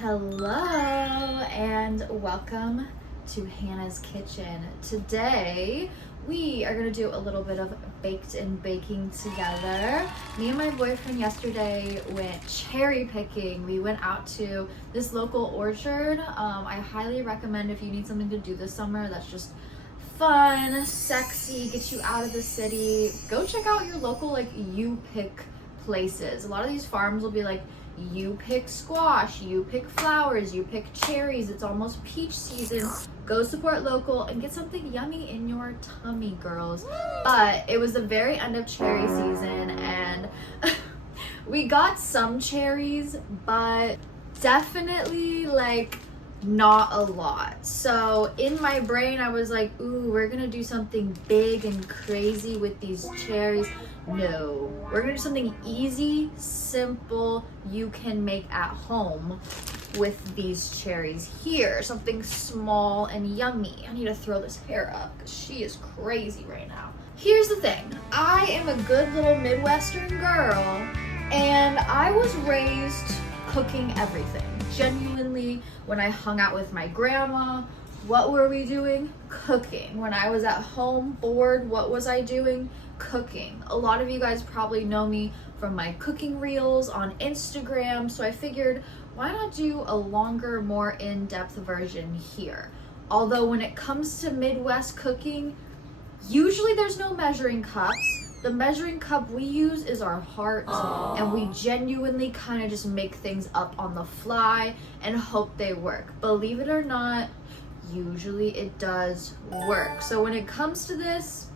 Hello and welcome to Hannah's Kitchen. Today we are gonna do a little bit of baked and baking together. Me and my boyfriend yesterday went cherry picking. We went out to this local orchard. I highly recommend if you need something to do this summer that's just fun, sexy, get you out of the city, go check out your local you pick places. A lot of these farms will be like, you pick squash, you pick flowers, you pick cherries. It's almost peach season. Go support local and get something yummy in your tummy, girls. But it was the very end of cherry season and we got some cherries, but definitely not a lot. So in my brain I was like, ooh, we're gonna do something big and crazy with these cherries. No, we're gonna do something easy, simple, you can make at home with these cherries here. Something small and yummy. I need to throw this hair up because she is crazy right now. Here's the thing, I am a good little Midwestern girl and I was raised cooking everything. Genuinely, when I hung out with my grandma, what were we doing? Cooking. When I was at home bored, what was I doing? Cooking. A lot of you guys probably know me from my cooking reels on Instagram, so I figured why not do a longer, more in-depth version here. Although when it comes to Midwest cooking, usually there's no measuring cups. The measuring cup we use is our heart. Aww. And we genuinely kind of just make things up on the fly and hope they work. Believe it or not, usually it does work. So when it comes to this,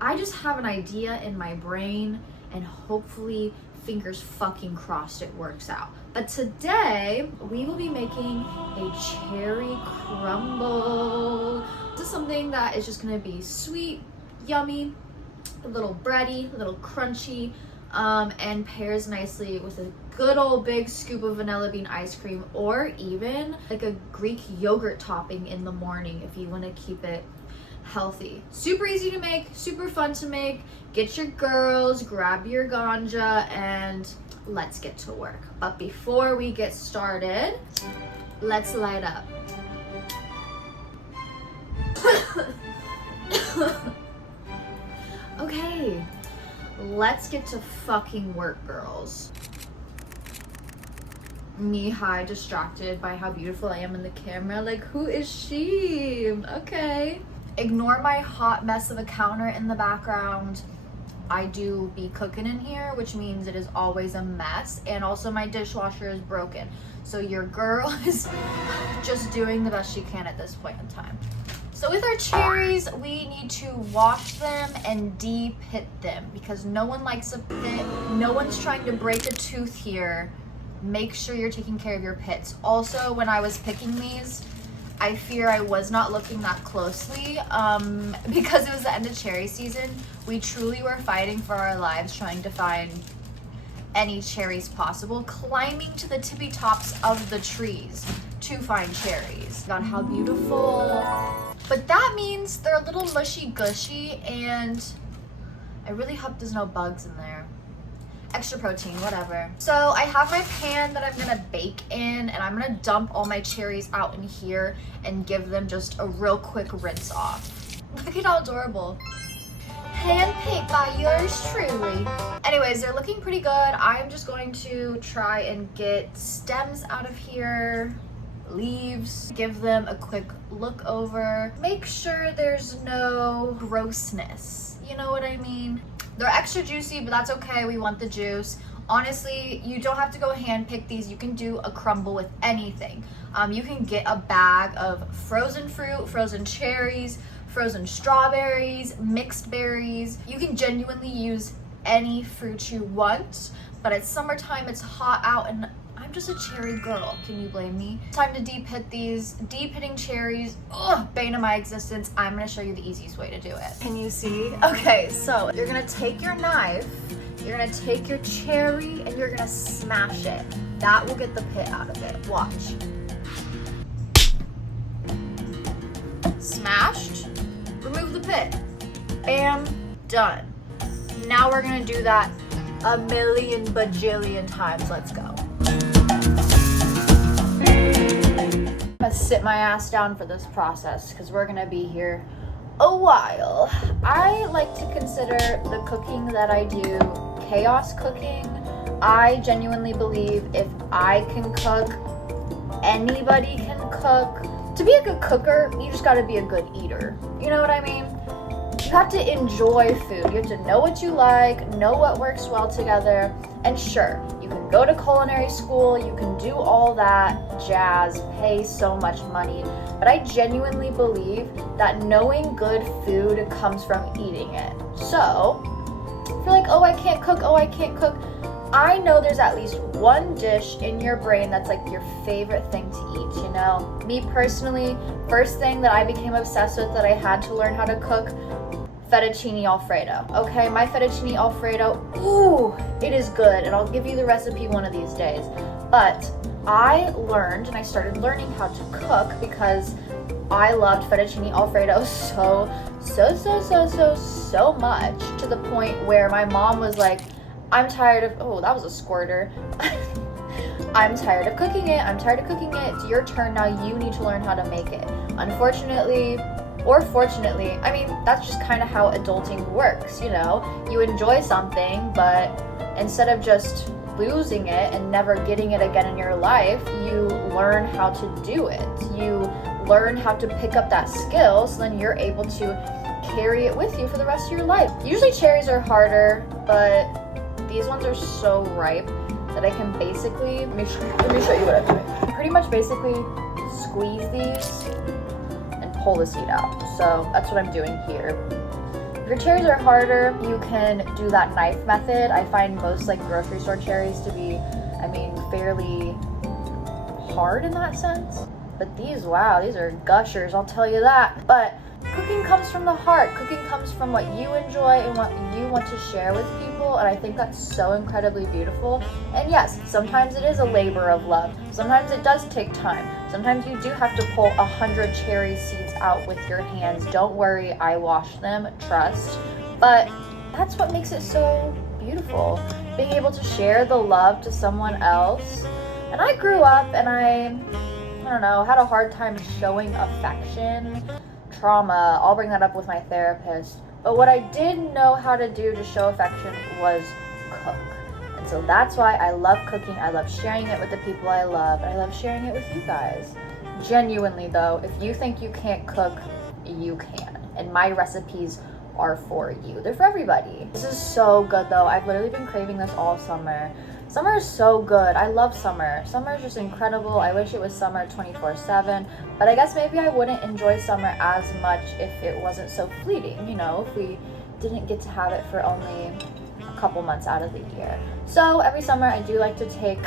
I just have an idea in my brain and hopefully, fingers fucking crossed, it works out. But today we will be making a cherry crumble. This is something that is just gonna be sweet, yummy, a little bready, a little crunchy, and pairs nicely with a good old big scoop of vanilla bean ice cream, or even like a Greek yogurt topping in the morning if you want to keep it healthy. Super easy to make, super fun to make. Get your girls, grab your ganja, and let's get to work. But before we get started, let's light up. Okay, let's get to fucking work, girls. Me high, distracted by how beautiful I am in the camera. Like, who is she? Okay. Ignore my hot mess of a counter in the background. I do be cooking in here, which means it is always a mess. And also my dishwasher is broken. So your girl is just doing the best she can at this point in time. So with our cherries, we need to wash them and de-pit them because no one likes a pit. No one's trying to break a tooth here. Make sure you're taking care of your pits. Also, when I was picking these, I fear I was not looking that closely because it was the end of cherry season. We truly were fighting for our lives trying to find any cherries possible, climbing to the tippy tops of the trees to find cherries. God, how beautiful. But that means they're a little mushy gushy and I really hope there's no bugs in there. Extra protein, whatever. So I have my pan that I'm gonna bake in and I'm gonna dump all my cherries out in here and give them just a real quick rinse off. Look at how adorable. Handpicked by yours truly. Anyways, they're looking pretty good. I'm just going to try and get stems out of here, leaves, give them a quick look over. Make sure there's no grossness. You know what I mean? They're extra juicy, but that's okay. We want the juice. Honestly, you don't have to go hand pick these. You can do a crumble with anything. You can get a bag of frozen fruit, frozen cherries, frozen strawberries, mixed berries. You can genuinely use any fruit you want, but it's summertime, it's hot out, and I'm just a cherry girl. Can you blame me? Time to de-pit these. De-pitting cherries, bane of my existence. I'm gonna show you the easiest way to do it. Can you see? Okay, so you're gonna take your knife, you're gonna take your cherry, and you're gonna smash it. That will get the pit out of it. Watch. Smashed. Remove the pit. Bam. Done. Now we're gonna do that a million bajillion times. Let's go. sit my ass down for this process because we're gonna be here a while. I like to consider the cooking that I do chaos cooking. I genuinely believe if I can cook, anybody can cook. To be a good cooker, you just gotta be a good eater. You know what I mean? You have to enjoy food. You have to know what you like, know what works well together. And sure, you can go to culinary school, you can do all that jazz, pay so much money. But I genuinely believe that knowing good food comes from eating it. So, if you're like, oh, I can't cook, I know there's at least one dish in your brain that's like your favorite thing to eat, you know? Me personally, first thing that I became obsessed with that I had to learn how to cook, fettuccine alfredo. Okay, my fettuccine alfredo, ooh, it is good, and I'll give you the recipe one of these days. But I learned, and I started learning how to cook because I loved fettuccine alfredo so much, to the point where my mom was like, I'm tired of, oh, that was a squirter. I'm tired of cooking it. It's your turn now. You need to learn how to make it. Unfortunately, or fortunately, I mean, that's just kind of how adulting works, you know? You enjoy something, but instead of just losing it and never getting it again in your life, you learn how to do it. You learn how to pick up that skill, so then you're able to carry it with you for the rest of your life. Usually cherries are harder, but these ones are so ripe that I can basically, let me show you what I'm doing. I pretty much basically squeeze these and pull the seed out. So that's what I'm doing here. If your cherries are harder, you can do that knife method. I find most like grocery store cherries to be, I mean, fairly hard in that sense. But these, wow, these are gushers, I'll tell you that. But cooking comes from the heart. Cooking comes from what you enjoy and what you want to share with people, and I think that's so incredibly beautiful. And yes, sometimes it is a labor of love. Sometimes it does take time. Sometimes you do have to pull 100 cherry seeds out with your hands. Don't worry, I washed them, trust. But that's what makes it so beautiful. Being able to share the love to someone else. And I grew up and I don't know, had a hard time showing affection. Trauma, I'll bring that up with my therapist. But what I did know how to do to show affection was cook. And so that's why I love cooking. I love sharing it with the people I love. And I love sharing it with you guys. Genuinely though, if you think you can't cook, you can. And my recipes are for you. They're for everybody. This is so good though. I've literally been craving this all summer. Summer is so good. I love summer. Summer is just incredible. I wish it was summer 24/7, but I guess maybe I wouldn't enjoy summer as much if it wasn't so fleeting, you know, if we didn't get to have it for only a couple months out of the year. So every summer I do like to take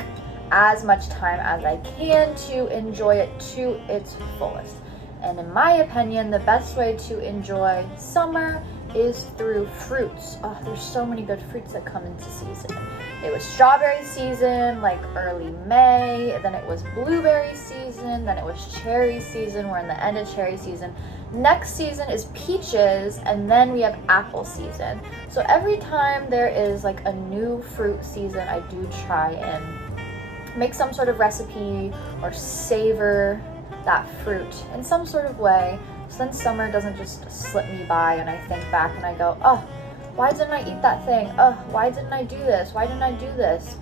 as much time as I can to enjoy it to its fullest. And in my opinion, the best way to enjoy summer is through fruits. Oh, there's so many good fruits that come into season. It was strawberry season, like early May, then it was blueberry season, then it was cherry season. We're in the end of cherry season. Next season is peaches, and then we have apple season. So every time there is like a new fruit season, I do try and make some sort of recipe or savor that fruit in some sort of way. So then summer doesn't just slip me by and I think back and I go, oh, why didn't I eat that thing? Oh, why didn't I do this? Why didn't I do this?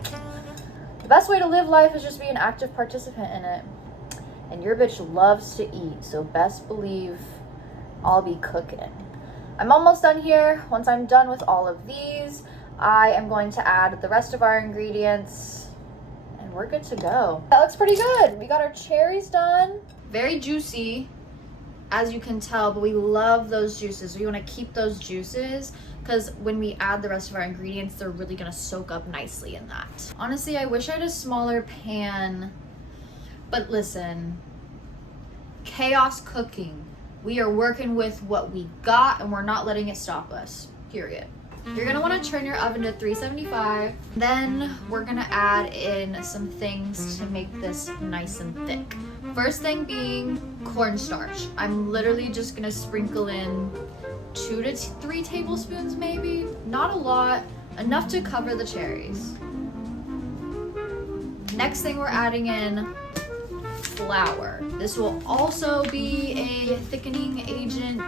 The best way to live life is just be an active participant in it. And your bitch loves to eat, so best believe I'll be cooking. I'm almost done here. Once I'm done with all of these, I am going to add the rest of our ingredients and we're good to go. That looks pretty good. We got our cherries done. Very juicy, as you can tell, but we love those juices. We want to keep those juices because when we add the rest of our ingredients, they're really going to soak up nicely in that. Honestly, I wish I had a smaller pan, but listen, chaos cooking. We are working with what we got and we're not letting it stop us, period. You're gonna wanna turn your oven to 375. Then we're gonna add in some things to make this nice and thick. First thing being cornstarch. I'm literally just gonna sprinkle in 2 to 3 tablespoons maybe. Not a lot, enough to cover the cherries. Next thing we're adding in flour. This will also be a thickening agent.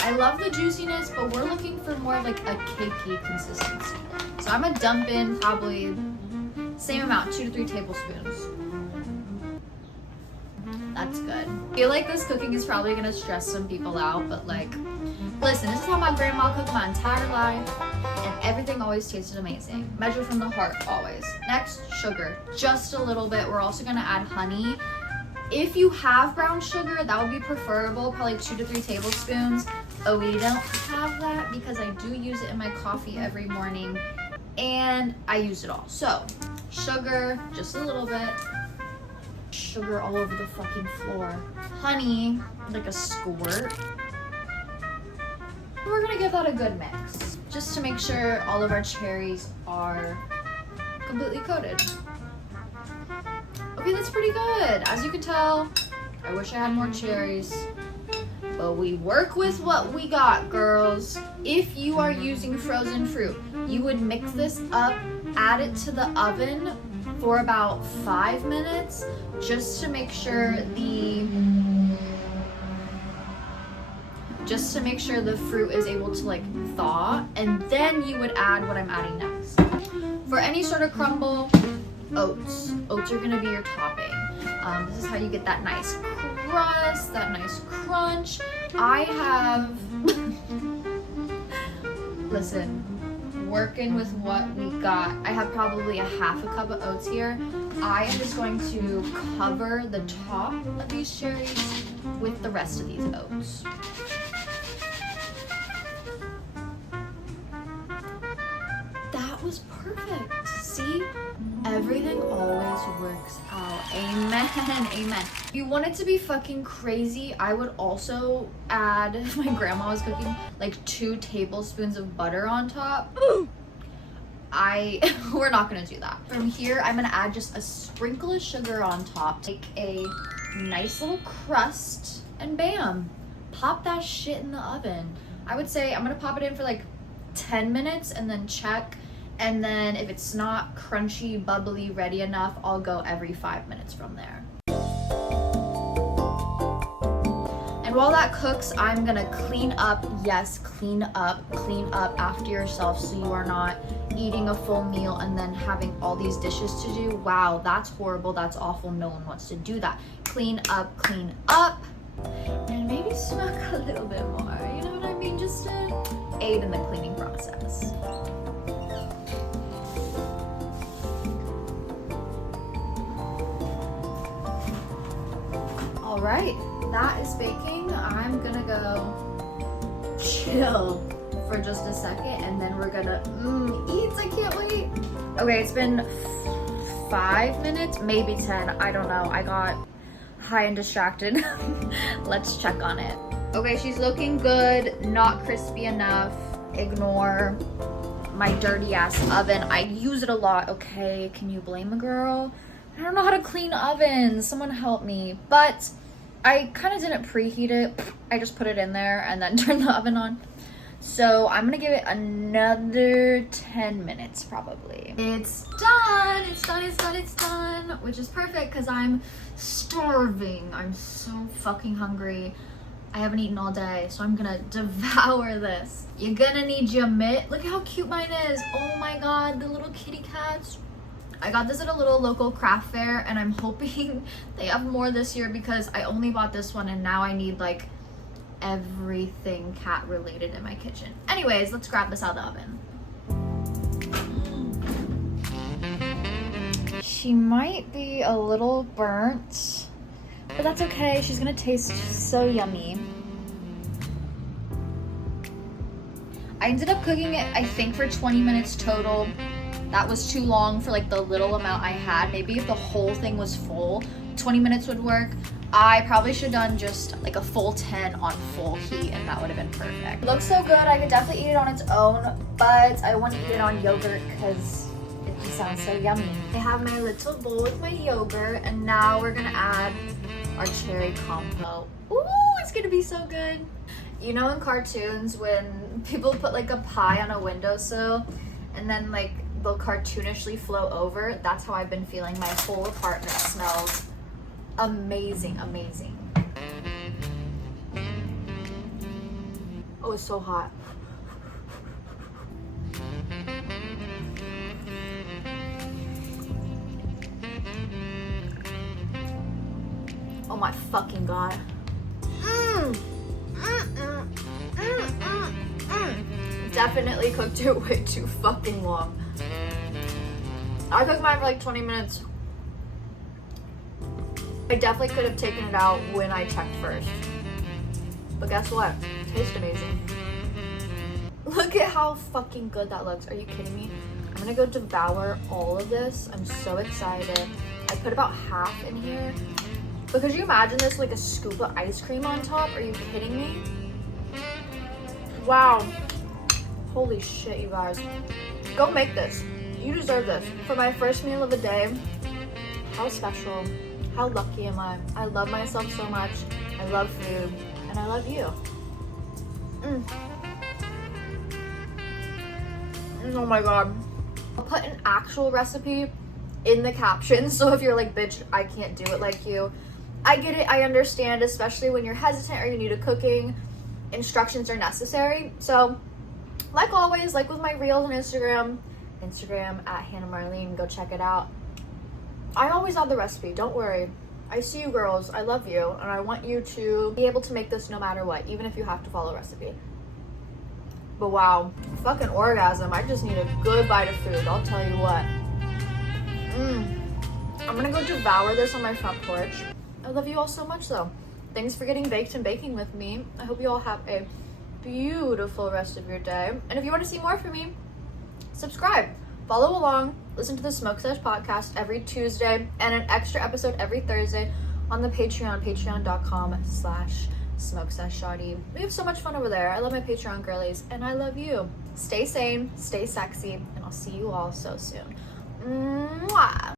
I love the juiciness, but we're looking for more like a cakey consistency. So I'm gonna dump in probably same amount, 2 to 3 tablespoons. That's good. I feel like this cooking is probably gonna stress some people out, but like, listen, this is how my grandma cooked my entire life, and everything always tasted amazing. Measure from the heart, always. Next, sugar, just a little bit. We're also gonna add honey. If you have brown sugar, that would be preferable, probably 2 to 3 tablespoons. Oh, we don't have that because I do use it in my coffee every morning, and I use it all. So, sugar, just a little bit. Sugar all over the fucking floor. Honey, like a squirt. We're gonna give that a good mix, just to make sure all of our cherries are completely coated. Okay, that's pretty good. As you can tell, I wish I had more cherries, but we work with what we got, girls. If you are using frozen fruit, you would mix this up, add it to the oven for about 5 minutes, just to make sure the fruit is able to like thaw, and then you would add what I'm adding next. For any sort of crumble, oats. Oats are gonna be your topping. This is how you get that nice crust, that nice crunch. I have, listen, working with what we got. I have probably a half a cup of oats here. I am just going to cover the top of these cherries with the rest of these oats. That was perfect. See? Everything always works out. Amen. Amen. If you want it to be fucking crazy, I would also add, my grandma was cooking, like 2 tablespoons of butter on top. We're not gonna do that. From here, I'm gonna add just a sprinkle of sugar on top. Make a nice little crust, and bam, pop that shit in the oven. I would say I'm gonna pop it in for like 10 minutes and then check. And then if it's not crunchy, bubbly, ready enough, I'll go every 5 minutes from there. And while that cooks, I'm gonna clean up. Yes, clean up after yourself, so you are not eating a full meal and then having all these dishes to do. Wow, that's horrible, that's awful, no one wants to do that. Clean up, and maybe smoke a little bit more, you know what I mean? Just to aid in the cleaning process. All right, that is baking. I'm gonna go chill for just a second, and then we're gonna eat. I can't wait. Okay, it's been 5 minutes, maybe 10, I don't know. I got high and distracted. Let's check on it. Okay, she's looking good, not crispy enough. Ignore my dirty ass oven. I use it a lot, okay? Can you blame a girl? I don't know how to clean ovens. Someone help me. But I kind of didn't preheat it. I just put it in there and then turned the oven on. So I'm gonna give it another 10 minutes probably. It's done, it's done, which is perfect because I'm starving. I'm so fucking hungry. I haven't eaten all day, so I'm gonna devour this. You're gonna need your mitt. Look how cute mine is. Oh my God, the little kitty cats. I got this at a little local craft fair, and I'm hoping they have more this year because I only bought this one and now I need like everything cat related in my kitchen. Anyways, let's grab this out of the oven. She might be a little burnt, but that's okay. She's gonna taste so yummy. I ended up cooking it, I think, for 20 minutes total. That was too long for like the little amount I had. Maybe if the whole thing was full, 20 minutes would work. I probably should have done just like a full 10 on full heat, and that would have been perfect. It looks so good. I could definitely eat it on its own, but I want to eat it on yogurt because it sounds so yummy. I have my little bowl with my yogurt, and now we're gonna add our cherry combo. Ooh, it's gonna be so good. You know, in cartoons when people put like a pie on a windowsill and then like they'll cartoonishly flow over, that's how I've been feeling. My whole apartment smells Amazing, amazing. Oh, it's so hot. Oh my fucking god. Definitely cooked it way too fucking long. I cooked mine for like 20 minutes. I definitely could have taken it out when I checked first. But guess what? It tastes amazing. Look at how fucking good that looks. Are you kidding me? I'm gonna go devour all of this. I'm so excited. I put about half in here. But could you imagine this like a scoop of ice cream on top? Are you kidding me? Wow. Holy shit, you guys. Go make this. You deserve this. For my first meal of the day, how special, how lucky am I? I love myself so much. I love food, and I love you. Oh my god. I'll put an actual recipe in the captions, so if you're like, bitch, I can't do it like you. I get it, I understand, especially when you're hesitant or you're new to cooking. Instructions are necessary. So, like always, like with my reels on Instagram at Hannah Marlene, go check it out. I always add the recipe, don't worry. I see you girls, I love you, and I want you to be able to make this no matter what, even if you have to follow a recipe. But wow, fucking orgasm. I just need a good bite of food, I'll tell you what. I'm gonna go devour this on my front porch. I love you all so much though. Thanks for getting baked and baking with me. I hope you all have a beautiful rest of your day. And if you want to see more from me, subscribe, follow along, listen to the Smoke Sesh podcast every Tuesday and an extra episode every Thursday on the Patreon, patreon.com/smokeseshshawty. We have so much fun over there. I love my Patreon girlies and I love you. Stay sane, stay sexy, and I'll see you all so soon. Mwah.